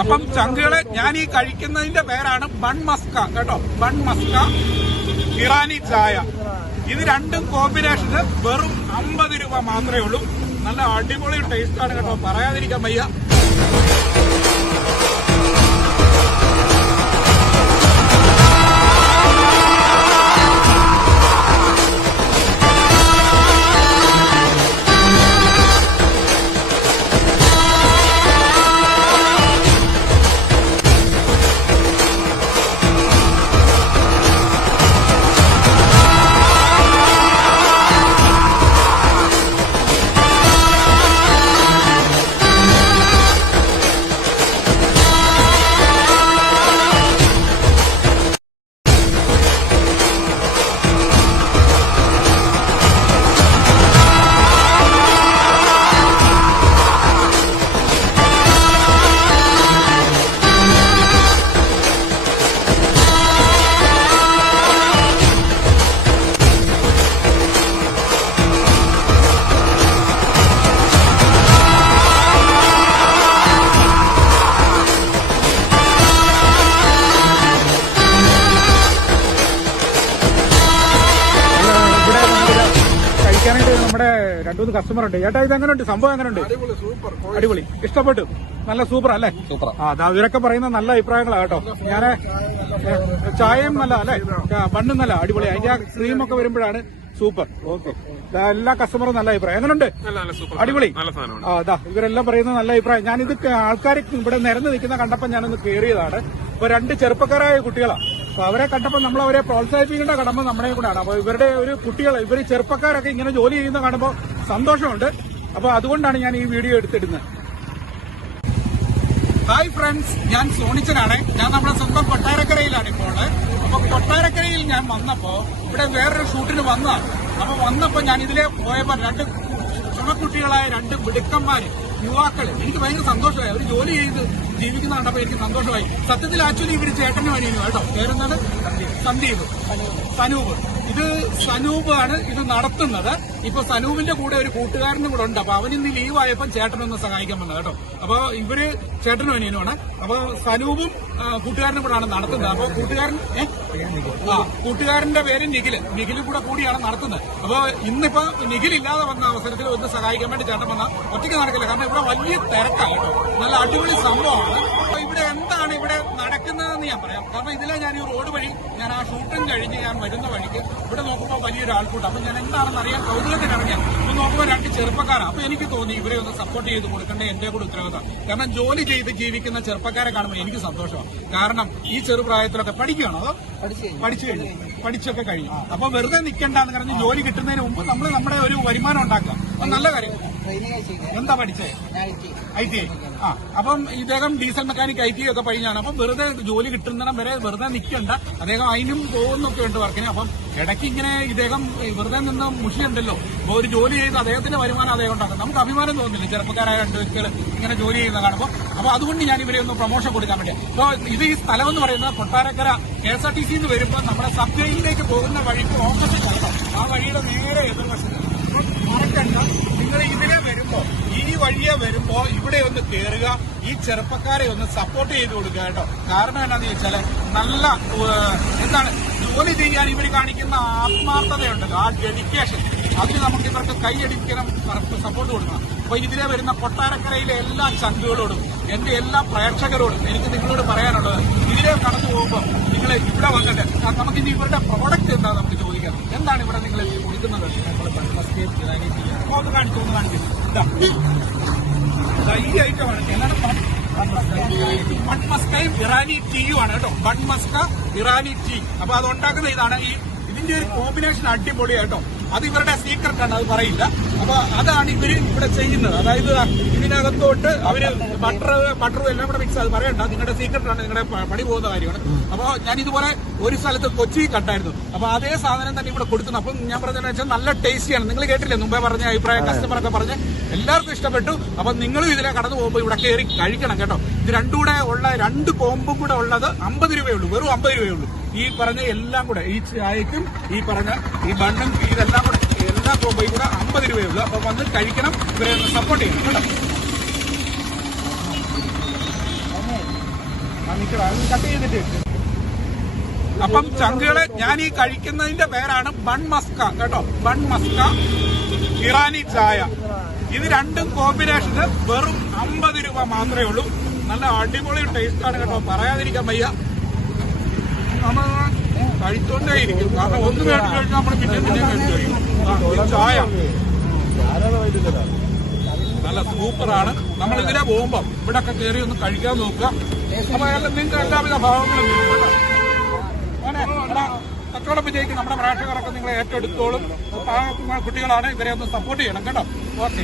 അപ്പം ചങ്കുകളെ ഞാൻ ഈ കഴിക്കുന്നതിന്റെ പേരാണ് ബൺ മസ്ക കേട്ടോ? ബൺ മസ്ക ഇറാനി ചായ. ഇത് രണ്ടും കോമ്പിനേഷന് വെറും അമ്പത് രൂപ മാത്രമേ ഉള്ളൂ. നല്ല അടിപൊളി ടേസ്റ്റാണ് കേട്ടോ. പറയാതിരിക്കാൻ വയ്യ. രണ്ടുമൂന്ന് കസ്റ്റമർ ഉണ്ട്. ചേട്ടാ ഇത് എങ്ങനെയുണ്ട് സംഭവം എങ്ങനെയുണ്ട് അടിപൊളി ഇഷ്ടപ്പെട്ടു? നല്ല സൂപ്പർ അല്ലേ? സൂപ്പർ. ആ ഇവരൊക്കെ പറയുന്ന നല്ല അഭിപ്രായങ്ങളാണ് കേട്ടോ. ഞാൻ ചായയും നല്ല അല്ലേ? പണ്ണും ബണ്ണും നല്ല അടിപൊളി. അതിന്റെ ആ ക്രീം ഒക്കെ വരുമ്പോഴാണ് സൂപ്പർ. ഓക്കെ. എല്ലാ കസ്റ്റമറും നല്ല അഭിപ്രായം. എങ്ങനെയുണ്ട് അടിപൊളി. ആ അതാ ഇവരെല്ലാം പറയുന്നത് നല്ല അഭിപ്രായം. ഞാനിത് ആൾക്കാർ ഇവിടെ നിരന്ന് നിൽക്കുന്ന കണ്ടപ്പോൾ ഞാനൊന്ന് കയറിയതാണ് ഇപ്പൊ രണ്ട് ചെറുപ്പക്കാരായ കുട്ടികളാണ് അപ്പൊ അവരെ കണ്ടപ്പോൾ നമ്മൾ അവരെ പ്രോത്സാഹിപ്പിക്കേണ്ട കടമ നമ്മുടെ കൂടെയാണ്. അപ്പൊ ഇവരുടെ ഒരു കുട്ടികൾ ഇവർ ചെറുപ്പക്കാരൊക്കെ ഇങ്ങനെ ജോലി ചെയ്യുന്ന കാണുമ്പോൾ സന്തോഷമുണ്ട്. അപ്പൊ അതുകൊണ്ടാണ് ഞാൻ ഈ വീഡിയോ എടുത്തിടുന്നത്. ഹായ് ഫ്രണ്ട്സ് ഞാൻ സോണിച്ചനാണ്. ഞാൻ നമ്മുടെ സ്വന്തം കൊട്ടാരക്കരയിലാണ് ഇപ്പോൾ അപ്പൊ കൊട്ടാരക്കരയിൽ ഞാൻ വന്നപ്പോ ഇവിടെ വേറൊരു ഷൂട്ടിന് വന്നതാണ്. അപ്പൊ വന്നപ്പോ ഞാൻ ഇതിലെ പോയപ്പോ രണ്ട് ചുണക്കുട്ടികളായ രണ്ട് മിടുക്കന്മാര് യുവാക്കൾ എനിക്ക് ഭയങ്കര സന്തോഷമായി. അവർ ജോലി ചെയ്ത് ജീവിക്കുന്ന കണ്ടപ്പോൾ എനിക്ക് സന്തോഷമായി. സത്യത്തിൽ ആക്ച്വലി ഇവർ ചേട്ടന് വേണ്ടിയിരുന്നു കേട്ടോ. പേരെന്താണ്? സന്ദീപ്. സനൂപ്. ഇത് സനൂപ് ആണ് ഇത് നടത്തുന്നത്. ഇപ്പൊ സനൂപിന്റെ കൂടെ ഒരു കൂട്ടുകാരനും കൂടെ ഉണ്ട്. അപ്പൊ അവനിന്ന് ലീവ് ആയപ്പോൾ ചേട്ടനൊന്ന് സഹായിക്കാൻ വന്നത് കേട്ടോ. അപ്പൊ ഇവർ ചേട്ടനും അനിയനുമാണ് അപ്പൊ സനൂപും കൂട്ടുകാരനും കൂടെയാണ് നടത്തുന്നത്. അപ്പൊ കൂട്ടുകാരൻ ആ കൂട്ടുകാരന്റെ പേര് നിഖിൽ. നിഖിലും കൂടെ കൂടിയാണ് നടത്തുന്നത്. അപ്പൊ ഇന്നിപ്പോ നിഖിൽ ഇല്ലാതെ വന്ന അവസരത്തിൽ ഒന്ന് സഹായിക്കാൻ വേണ്ടി ചേട്ടൻ വന്ന ഒറ്റയ്ക്ക് നടക്കില്ല. കാരണം ഇവിടെ വലിയ തിരക്കാണ് നല്ല അടിപൊളി സംഭവമാണ്. എന്താണ് ഇവിടെ നടക്കുന്നതെന്ന് ഞാൻ പറയാം. കാരണം ഇതിലെ ഞാൻ ഈ റോഡ് വഴി ഞാൻ ആ ഷൂട്ടിംഗ് കഴിഞ്ഞ് ഞാൻ വരുന്ന വഴിക്ക് ഇവിടെ നോക്കുമ്പോൾ വലിയൊരു ആൾക്കൂട്ടം. അപ്പൊ ഞാൻ എന്താണെന്ന് അറിയാൻ കൗതുകത്തിന് ഇറങ്ങിയ അപ്പൊ നോക്കുമ്പോൾ രണ്ട് ചെറുപ്പക്കാരാണ് അപ്പൊ എനിക്ക് തോന്നി ഇവരെ ഒന്ന് സപ്പോർട്ട് ചെയ്ത് കൊടുക്കേണ്ട എന്റെ കൂടെ ഉത്തരവാദിത്തം. കാരണം ജോലി ചെയ്ത് ജീവിക്കുന്ന ചെറുപ്പക്കാരെ കാണുമ്പോൾ എനിക്ക് സന്തോഷമാണ് കാരണം ഈ ചെറുപ്രായത്തിലൊക്കെ പഠിക്കുകയാണോ അതോ പഠിച്ചു കഴിഞ്ഞു. പഠിച്ചൊക്കെ കഴിഞ്ഞു. അപ്പൊ വെറുതെ നിൽക്കണ്ടെന്ന് പറഞ്ഞ് ജോലി കിട്ടുന്നതിന് മുമ്പ് നമ്മൾ നമ്മുടെ ഒരു വരുമാനം ഉണ്ടാക്കുക. നല്ല കാര്യം. എന്താ പഠിച്ചേ? ഐ ടി ഐ ആ അപ്പം ഇദ്ദേഹം ഡീസൽ മെക്കാനിക് ഐ ടി ഒക്കെ കഴിഞ്ഞാണ് അപ്പം വെറുതെ ജോലി കിട്ടുന്നിടം വരെ വെറുതെ നിൽക്കണ്ട അദ്ദേഹം അതിനും പോകുന്നൊക്കെ ഉണ്ട് വർക്കിന് അപ്പം ഇടയ്ക്ക് ഇങ്ങനെ ഇദ്ദേഹം വെറുതെ നിന്ന് മുഷിയുണ്ടല്ലോ. അപ്പൊ ഒരു ജോലി ചെയ്ത് അദ്ദേഹത്തിന്റെ വരുമാനം അദ്ദേഹം ഉണ്ടാക്കും. നമുക്ക് അഭിമാനം തോന്നുന്നില്ല. ചെറുപ്പക്കാരായ രണ്ട് വ്യക്തികൾ ഇങ്ങനെ ജോലി ചെയ്യുന്ന കാണുമ്പോൾ അപ്പൊ അതുകൊണ്ട് ഞാൻ ഇവരെ ഒന്ന് പ്രൊമോഷൻ കൊടുക്കാൻ വേണ്ടി. അപ്പൊ ഇത് ഈ സ്ഥലം എന്ന് പറയുന്നത് Kottarakkara K S R T സിന്ന് വരുമ്പോൾ നമ്മുടെ സബ് ജയിലിലേക്ക് പോകുന്ന വഴിക്ക് ഓപ്പോസിറ്റ് ആ വഴിയുടെ നേരെ എതിർവശത്ത് മറക്കണ്ട നിങ്ങൾ ഇതിലെ വരുമ്പോ ഈ വഴിയെ വരുമ്പോ ഇവിടെ ഒന്ന് കയറുക ഈ ചെറുപ്പക്കാരെ ഒന്ന് സപ്പോർട്ട് ചെയ്ത് കൊടുക്കുക കേട്ടോ. കാരണം എന്താണെന്ന് ചോദിച്ചാൽ നല്ല എന്താണ് ജോലി ചെയ്യാൻ ഇവർ കാണിക്കുന്ന ആത്മാർത്ഥതയുണ്ട് ആ ഡെഡിക്കേഷൻ അതിന് നമുക്ക് ഇവർക്ക് കൈയടിക്കണം സപ്പോർട്ട് കൊടുക്കണം. അപ്പൊ ഇതിലെ വരുന്ന കൊട്ടാരക്കരയിലെ എല്ലാ ചങ്കുകളോടും എന്റെ എല്ലാ പ്രേക്ഷകരോടും എനിക്ക് നിങ്ങളോട് പറയാനുള്ളത് ഇതിലെ കടന്നു പോകുമ്പോൾ നിങ്ങൾ ഇവിടെ വന്നിട്ട് നമുക്ക് ഇനി ഇവരുടെ പ്രോഡക്റ്റ് എന്താ നമുക്ക് ചോദിക്കാം. എന്താണ് ഇവിടെ നിങ്ങൾ കുടിക്കുന്നത് അപ്പൊ ഒന്ന് കാണിച്ചു ഒന്ന് കാണിച്ചു ഇതാ. ഈ ഐറ്റമാണ് എന്താണ് ബൺ മസ്കയും ഇറാനി ടീയും ആണ് കേട്ടോ. ബൺമസ്ക ഇറാനി ടീ. അപ്പൊ അത് ഉണ്ടാക്കുന്ന ഇതാണ് ഈ ഇതിന്റെ ഒരു കോമ്പിനേഷൻ അടിപൊളിയാട്ടോ അത് ഇവരുടെ സീക്രട്ട് ആണ് അത് പറയില്ല. അപ്പൊ അതാണ് ഇവർ ഇവിടെ ചെയ്യുന്നത്. അതായത് ഇതിനകത്തോട്ട് അവർ ബട്ടർ ബട്ടറും എല്ലാം കൂടെ മിക്സ് അത് പറയണ്ട. നിങ്ങളുടെ സീക്രട്ട് ആണ് നിങ്ങളുടെ പണി പോകുന്ന കാര്യമാണ്. അപ്പൊ ഞാൻ ഇതുപോലെ ഒരു സ്ഥലത്ത് കൊച്ചി കണ്ടായിരുന്നു. അപ്പൊ അതേ സാധനം തന്നെ ഇവിടെ കൊടുക്കുന്നു അപ്പം ഞാൻ പറഞ്ഞതെന്ന് വെച്ചാൽ നല്ല ടേസ്റ്റിയാണ് നിങ്ങൾ കേട്ടില്ലേ? മുമ്പേ പറഞ്ഞ അഭിപ്രായം കസ്റ്റമറൊക്കെ പറഞ്ഞ് എല്ലാവർക്കും ഇഷ്ടപ്പെട്ടു. അപ്പൊ നിങ്ങളും ഇതിലെ കടന്നു പോകുമ്പോൾ ഇവിടെ കയറി കഴിക്കണം കേട്ടോ. ഇത് രണ്ടും കൂടെ ഉള്ള രണ്ട് കോമ്പും കൂടെ ഉള്ളത് അമ്പത് രൂപയുള്ളൂ വെറും അമ്പത് രൂപയുള്ളൂ ഈ പറഞ്ഞ എല്ലാം കൂടെ ഈ ചായക്കും ഈ പറഞ്ഞ ഈ ബണ്ണും ഇതെല്ലാം കൂടെ എല്ലാ കോമ്പയും കൂടെ അമ്പത് രൂപയുള്ളൂ അപ്പൊ വന്ന് കഴിക്കണം. ഇവരെ സപ്പോർട്ട് ചെയ്യണം കേട്ടോ. അപ്പം ചങ്കുകളെ ഞാൻ ഈ കഴിക്കുന്നതിന്റെ പേരാണ് ബൺ മസ്ക കേട്ടോ? ബൺ മസ്ക ഇറാനി ചായ. ഇത് രണ്ടും കോമ്പിനേഷന് വെറും അമ്പത് രൂപ മാത്രമേ ഉള്ളൂ. നല്ല അടിപൊളി ടേസ്റ്റ് ആണ് കേട്ടോ. പറയാതിരിക്കാൻ വയ്യ. നമ്മൾ കഴിച്ചോണ്ടേ ഇരിക്കും. കാരണം ഒന്ന് കേട്ട് കഴിഞ്ഞാൽ നമ്മൾ പിന്നെ പിന്നെ കഴിച്ചു ചായ. നല്ല സൂപ്പറാണ്. നമ്മളിതിനെ പോകുമ്പോ ഇവിടെ ഒക്കെ കയറി ഒന്ന് കഴിക്കാൻ നോക്കുക. അപ്പൊ അയാൾ നിങ്ങൾക്ക് എല്ലാവിധ ഭാവങ്ങളും കച്ചവടം വിജയിക്കും. നമ്മുടെ പ്രേക്ഷകരൊക്കെ നിങ്ങളെ ഏറ്റെടുത്തോളും. കുട്ടികളാണ്. ഇവരെ ഒന്ന് സപ്പോർട്ട് ചെയ്യണം കേട്ടോ? ഓക്കെ.